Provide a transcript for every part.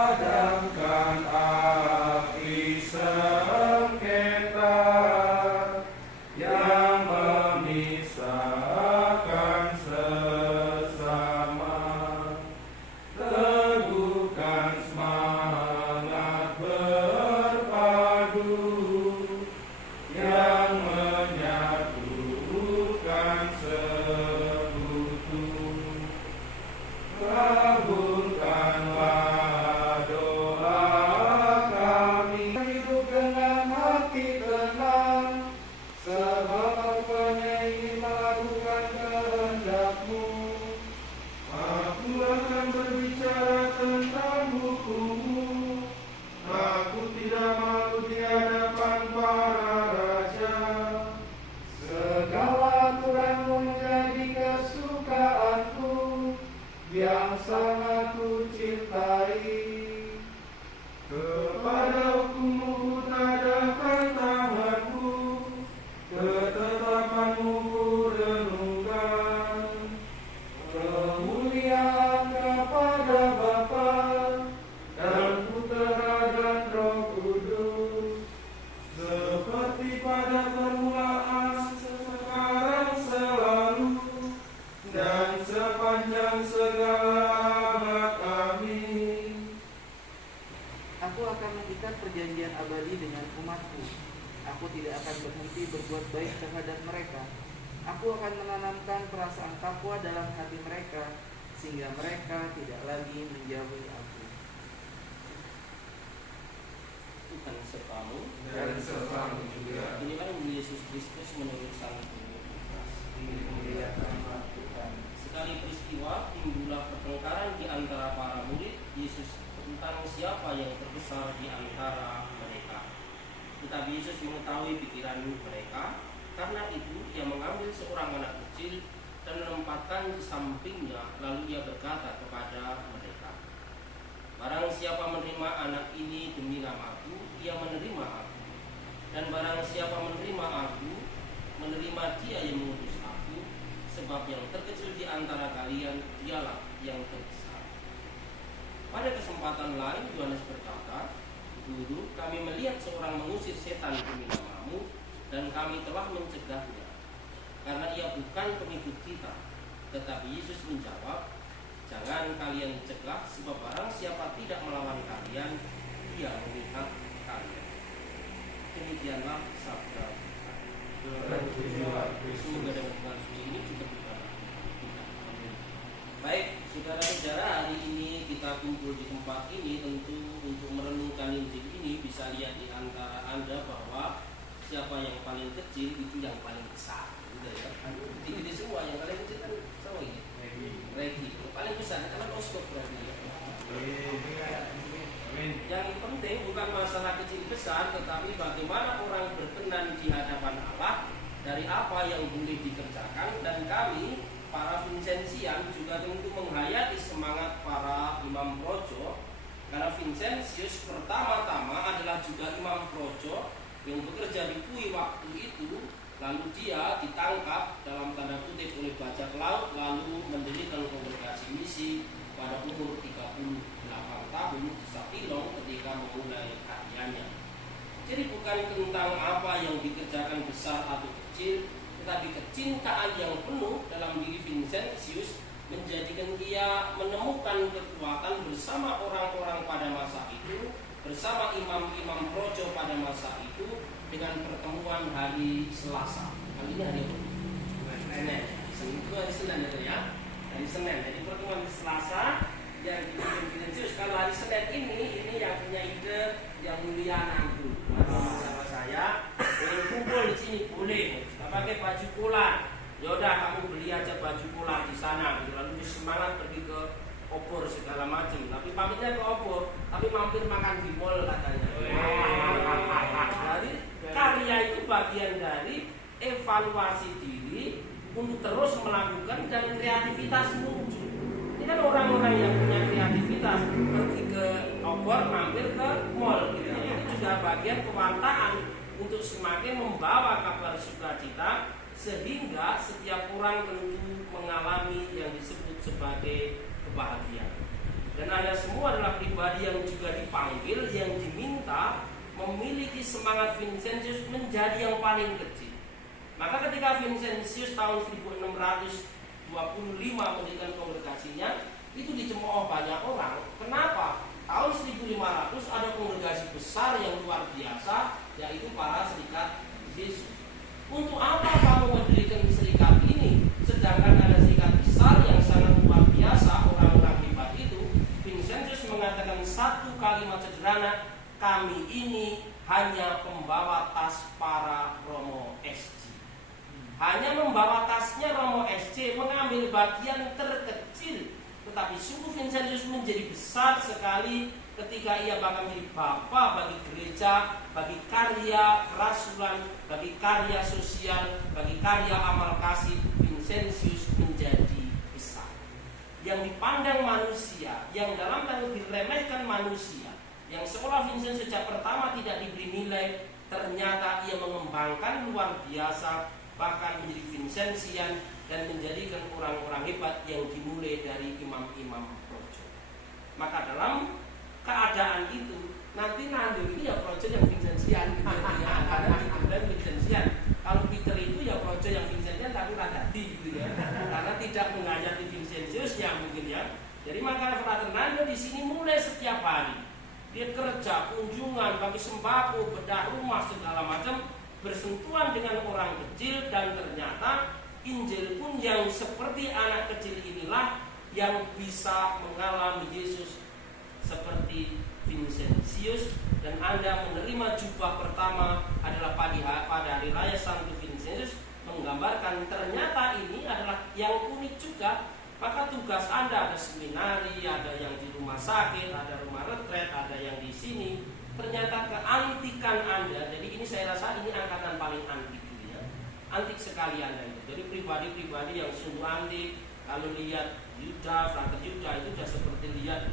padamkan api sengketa yang memisahkan sesama. Teguhkan semangat berpadu yang menyatukan sekutu. Kabulkanlah doa kami, hidup dengan hati tenang, sebab aku hanya ingin melakukan kehendak-Mu. Aku akan berbicara tentang hukum-Mu. Aku tidak malu di hadapan para raja. Segala aturan-Mu menjadi kesukaanku, yang sangat ku cintai. Kepada hukum-Mu ku tadahkan tanganku, ketetapan-Mu ku renungkan. Kemuliaan kepada Bapa dan Putera dan Roh Kudus, seperti pada permulaan, sekarang, selalu, dan sepanjang segala abad. Amin. Aku akan mengikat perjanjian abadi dengan umatku. Aku tidak akan berhenti berbuat baik terhadap mereka. Aku akan menanamkan perasaan takwa dalam hati mereka, sehingga mereka tidak lagi menjauhi aku. Tuhan sertamu Dan sertamu juga. Inilah Yesus Kristus menurut Sang Lukas. Dimuliakanlah Tuhan. Sekali peristiwa timbullah pertengkaran di antara para murid Yesus tentang siapa yang terbesar di antara mereka. Tetapi Yesus mengetahui pikiran mereka. Karena itu ia mengambil seorang anak kecil dan menempatkan di sampingnya, lalu ia berkata kepada mereka, barang siapa menerima anak ini demi namaku, ia menerima aku. Dan barang siapa menerima aku, menerima dia yang mengutus aku. Sebab yang terkecil di antara kalian, dialah yang terbesar. Pada kesempatan lain Yohanes berkata, Guru, kami melihat seorang mengusir setan demi namamu, dan kami telah mencegahnya, karena ia bukan pengikut kita. Tetapi Yesus menjawab, jangan kalian cegah, sebab barang siapa tidak melawan kalian, dia memihak kalian. Demikianlah sabda Tuhan. Semoga dengan Tuhan suci ini kita berdoa. Baik, saudara-saudara, hari ini kita kumpul di tempat ini tentu untuk merenungkan Injil ini. Bisa lihat di antara Anda bahwa siapa yang paling kecil itu yang paling besar, gitu ya. Gede semua, yang paling kecil kan sama ini. Regi, paling besar kan oskop berarti ya. Yang penting bukan masalah kecil besar, tetapi bagaimana orang berkenan di hadapan Allah dari apa yang boleh dikerjakan. Dan kami para Vincenzian juga tentu menghayati semangat para imam projo, karena Vincentius pertama-tama adalah juga imam projo yang bekerja di Pui waktu itu. Lalu dia ditangkap dalam tanda kutip oleh bajak laut, lalu mendirikan kongregasi misi pada umur 38 tahun di Sapilong ketika memulai karyanya. Jadi bukan tentang apa yang dikerjakan besar atau kecil, tetapi kecintaan yang penuh dalam diri Vincentius menjadikan dia menemukan kekuatan bersama orang-orang pada masa itu, bersama imam-imam projo pada masa itu, dengan pertemuan hari Selasa. Kali ini hari apa? Senin. Itu hari Senin itu ya. Hari Senin. Jadi pertemuan hari Selasa yang dibikin Vincentius. Kalau hari Senin ini yang punya ide yang mulia nanti. Sama saya, boleh kumpul di sini boleh. Kita pakai baju polan. Yaudah kamu beli aja baju polan di sana. Lalu semangat pergi ke opor segala macam. Tapi pamitnya ke opor, tapi mampir makan di mall katanya. Jadi karya itu bagian dari evaluasi diri untuk terus melakukan dan kreativitas muncul. Ini kan orang-orang yang punya kreativitas pergi ke opor, mampir ke mall. Gitu. Jadi itu juga bagian pewartaan untuk semakin membawa kabar sukacita sehingga setiap orang tentu mengalami yang disebut sebagai kebahagiaan. Dan Anda semua adalah pribadi yang juga dipanggil, yang diminta memiliki semangat Vincentius menjadi yang paling kecil. Maka ketika Vincentius tahun 1625 mendirikan kongregasinya, itu dicemooh banyak orang. Kenapa? Tahun 1500 ada kongregasi besar yang luar biasa, yaitu para serikat Yesus. Untuk apa kamu mendirikan serikat ini? Sedangkan ada serikat besar yang sangat luar biasa, orang-orang hebat itu. Vincentius mengatakan satu kalimat sederhana, kami ini hanya pembawa tas para Romo SC. Hanya membawa tasnya Romo SC, mengambil bagian terkecil. Tetapi sungguh Vincentius menjadi besar sekali ketika ia bahkan menjadi bapa bagi gereja, bagi karya kerasulan, bagi karya sosial, bagi karya amal kasih. Vincentius menjadi besar. Yang dipandang manusia, yang dalam tanda diremehkan manusia, yang seolah Vincentius sejak pertama tidak diberi nilai, ternyata ia mengembangkan luar biasa, bahkan menjadi Vincentian dan menjadikan orang-orang hebat yang dimulai dari imam-imam projo. Maka dalam keadaan itu nanti Nando ini ya projo yang Vincentian, karena dimulai Vincentian. Kalau Peter itu ya projo yang Vincentian tapi radati gitu ya, karena tidak menghayati Vincentius ya mungkin ya. Jadi maka Frater Nando di sini mulai setiap hari dia kerja, kunjungan, bagi sembako, bedah rumah segala macam, bersentuhan dengan orang kecil, dan ternyata Injil pun yang seperti anak kecil inilah yang bisa mengalami Yesus seperti Vincentius. Dan Anda menerima jubah pertama adalah pada hari raya Santo Vincentius, menggambarkan ternyata ini adalah yang unik juga. Maka tugas Anda ada seminari, ada yang di rumah sakit, ada rumah retret, ada yang di sini. Ternyata keantikan Anda, jadi ini saya rasa ini angkatan paling antik ya. Antik sekali Anda itu. Jadi pribadi-pribadi yang sungguh antik. Kalau lihat Yuda, Frater Yuda itu sudah seperti lihat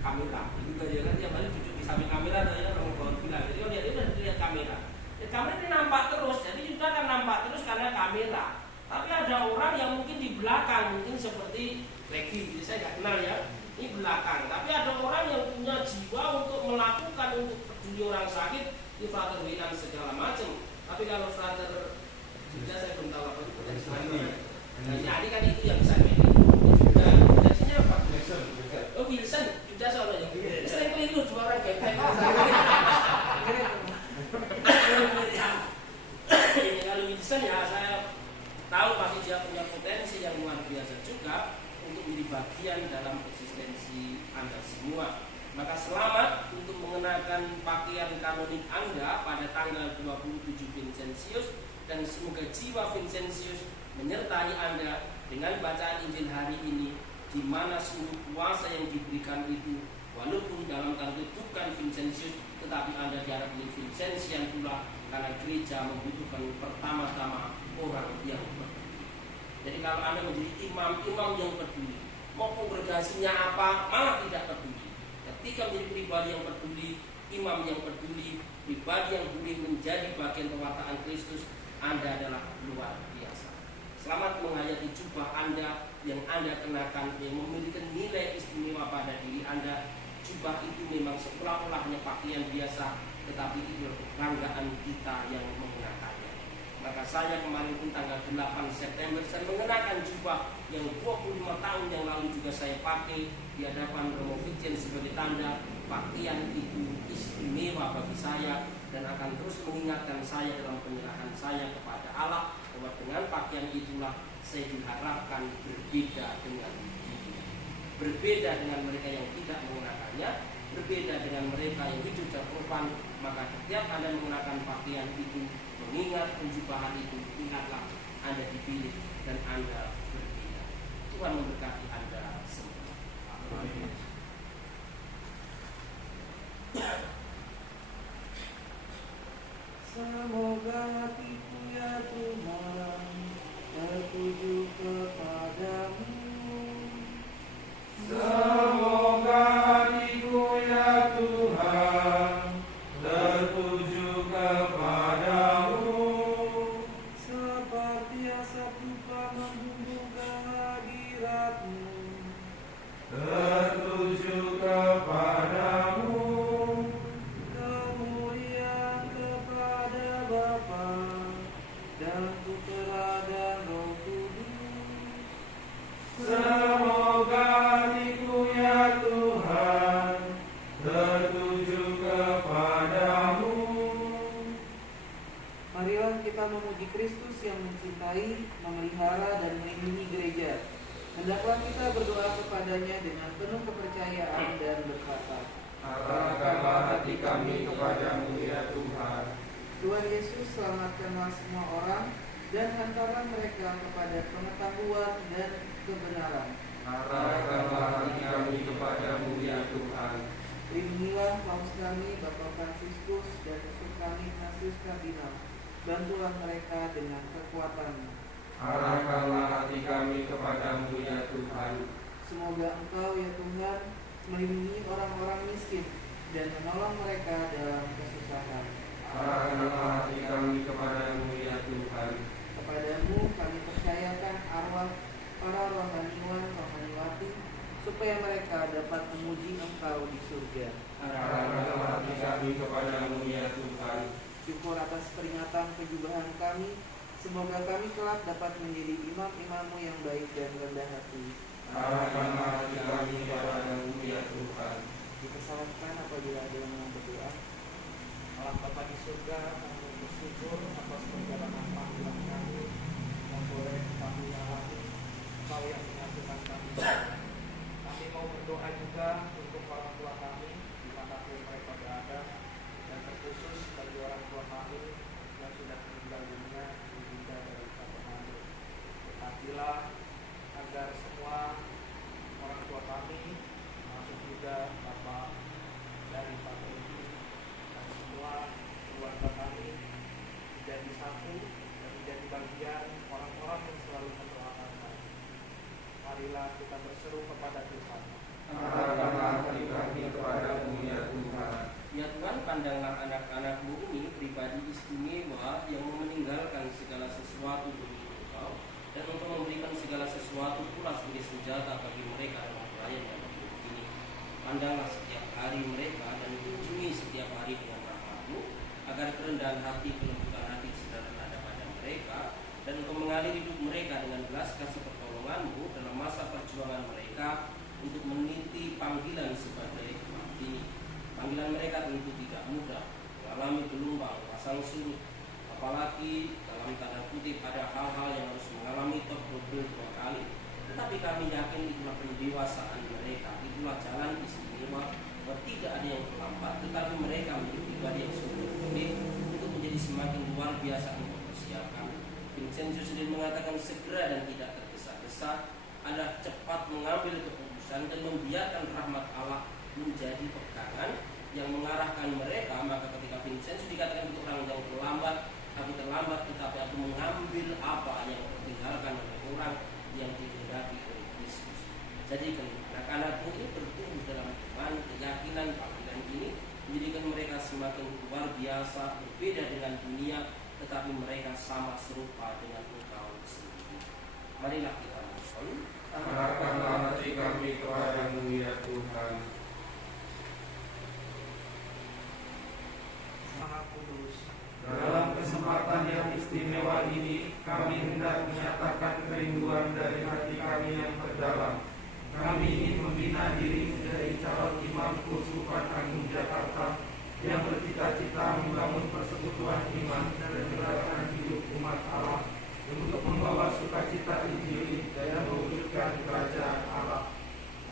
kamera. Itu ya kan tiap hari duduk di samping kamera atau ya orang bawa bilang. Jadi kalau lihat kamera. Ya, kamera ini nampak terus. Jadi Yuda kan nampak terus karena kamera. Tapi ada orang yang mungkin di belakang, mungkin seperti Regi, saya nggak kenal ya. Ini belakang, tapi ada orang yang punya jiwa untuk melakukan, untuk peduli orang sakit, di Frater Winan segala macam. Tapi kalau Frater juga saya belum tahu apa itu nah, jadi kan itu yang saya milih. Juga, jadinya apa? Oh Wilson, juga soalnya. Saya keliru dua orang kayak kalau Wilson ya saya tahu pasti dia punya potensi yang luar biasa juga untuk menjadi bagian dalam eksistensi Anda semua. Maka selamat untuk mengenakan pakaian kanonik Anda pada tanggal 27 Vincentius, dan semoga jiwa Vincentius menyertai Anda dengan bacaan Injil hari ini, di mana seluruh kuasa yang diberikan itu walaupun dalam tanda bukan Vincentius, tetapi Anda diharap menjadi Vincentian pula, karena gereja membutuhkan pertama-tama orang yang peduli. Jadi kalau Anda menjadi imam-imam yang peduli, mau kongregasinya apa, malah tidak peduli. Ketika menjadi pribadi yang peduli, imam yang peduli, pribadi yang boleh menjadi bagian pewartaan Kristus, Anda adalah luar biasa. Selamat menghayati jubah Anda yang Anda kenakan, yang memiliki nilai istimewa pada diri Anda. Jubah itu memang seolah-olahnya pakaian biasa, tetapi itu kebanggaan kita yang mengenakannya. Maka saya kemarin pun tanggal 8 September saya mengenakan jubah yang 25 tahun yang lalu juga saya pakai di hadapan Romo Vincent sebagai tanda pakaian itu istimewa bagi saya, dan akan terus mengingatkan saya dalam penyerahan saya kepada Allah bahwa dengan pakaian itulah saya diharapkan berbeda dengan dia, berbeda dengan mereka yang tidak menggunakannya, berbeda dengan mereka yang hidup terpropan. Maka setiap Anda mengenakan pakaian itu, mengingat penjubahan itu, ingatlah Anda dipilih dan Anda berbeda. Tuhan memberkati Anda semua. Amin. Semoga hatiku ya Tuhan tertuju kepadamu. Semoga hatiku ya Tuhan tertuju kepadamu, Seperti asap dupa membumbung kehadirat-Mu. tertuju yang mencintai, memelihara, dan melindungi gereja. Hendaklah kita berdoa kepadanya dengan penuh kepercayaan dan berkata, Arahkanlah hati kami kepadamu ya Tuhan. Tuhan Yesus, selamatkanlah semua orang dan hantarlah mereka kepada pengetahuan dan kebenaran. Arahkanlah hati kami kepadamu ya Tuhan. Lindungilah paus kami, Bapak Fransiskus, dan Uskup kami, Ignatius Kardinal. Bantulah mereka dengan kekuatan-Mu. Arahkanlah hati kami kepadamu ya Tuhan. Semoga Engkau ya Tuhan melindungi orang-orang miskin dan menolong mereka dalam kesusahan. Arahkanlah hati kami kepadamu ya Tuhan. Kepadamu kami percayakan arwah para rohaniwan-rohaniwati, supaya mereka dapat memuji Engkau di surga. Arahkanlah hati kami kepadamu ya Tuhan. Syukur atas peringatan kejubahan kami, semoga kami kelak dapat menjadi imam-imam-Mu yang baik dan rendah hati. Arahkanlah hati kami kepadamu ya Tuhan. Dipersilahkan apabila ada yang mau berdoa. Allah Bapa di surga, kami bersyukur atas perjalanan panggilan kami yang boleh kami alami, Engkau yang menyatukan kami. Kami mau berdoa juga untuk orang tua kami dimanapun mereka berada, dan terkhusus bagi orang tua kami yang sudah meninggal dunia di Bunda dari Kabupaten. Berkatilah agar semua orang tua kami, termasuk juga Bapak dari Pak Edi dan semua keluarga kami menjadi satu dan menjadi bagian orang-orang yang selalu mendoakan kami. Marilah kita berseru kepada Tuhan. Arahkanlah hati kami kepadamu ya Tuhan. Ya Tuhan, pandanglah anak-anak-Mu ini pribadi istimewa yang meninggalkan segala sesuatu demi Engkau, dan untuk memberikan segala sesuatu pula sebagai senjata bagi mereka dalam pelayanan hidup ini. Pandanglah setiap hari mereka dan kunjungi setiap hari dengan rahmat-Mu, agar kerendahan hati, kelembutan hati saudara ada pada mereka, dan Engkau mengalir hidup mereka dengan belas kasih pertolongan-Mu dalam masa perjuangan mereka untuk meniti panggilan sebagai umat ini. Panggilan mereka tentu tidak mudah, mengalami gelombang, pasang surut, apalagi dalam tanda kutip ada hal-hal yang harus mengalami double dua kali. Tetapi kami yakin itulah pendewasaan mereka, itulah jalan istimewa, bahwa tidak ada yang terlambat, tetapi mereka menjadi pribadi yang sungguh komit untuk menjadi semakin luar biasa untuk persiapkan. Vincentius sendiri mengatakan segera dan tidak tergesa-gesa adalah cepat mengambil keputusan dan membiarkan rahmat Allah menjadi pegangan yang mengarahkan mereka. Maka ketika Vincentius dikatakan untuk orang yang terlambat tetapi aku mengambil apa yang ditinggalkan oleh orang yang dikehendaki oleh Kristus. Jadi anak-anakmu ini bertumbuh dalam iman, keyakinan panggilan ini menjadikan mereka semakin luar biasa, berbeda dengan dunia, tetapi mereka sama serupa dengan Engkau sendiri. Marilah kita mohon. Arahkanlah hati kami kepadamu ya Tuhan. Maha Kudus, Dalam kesempatan yang istimewa ini, kami hendak menyatakan kerinduan dari hati kami yang terdalam. Kami ingin membina diri menjadi calon imam Keuskupan Agung Jakarta yang bercita-cita membangun persekutuan iman dan menerapkan hidup umat Allah untuk membawa sukacita Injil dan mewujudkan kerajaan Allah.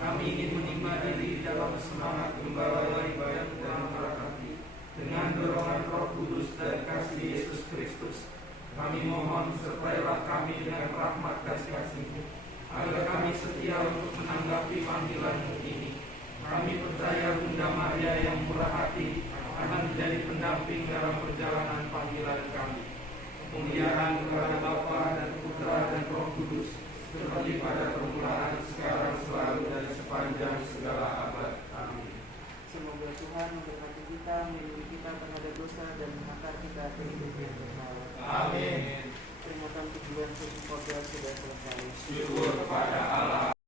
Kami ingin menimba diri dalam semangat gembala yang baik dan berkati. Dengan dorongan Roh Kudus dan kasih Yesus Kristus, kami mohon sertailah kami dengan rahmat dan kasih-Mu, agar kami setia untuk menanggapi panggilan-Mu ini. Kami percaya Bunda Maria yang murah hati akan menjadi pendamping dalam perjalanan panggilan kami. Kemuliaan kepada Bapa dan Putra dan Roh Kudus, seperti pada permulaan, sekarang, selalu, dan sepanjang segala abad. Amin. Semoga Tuhan memberkati kita, melindungi kita terhadap dosa, dan menghantar kita ke hidup yang kekal. Amin. Peringatan tujuan ke-14 sudah selesai. Syukur kepada Allah.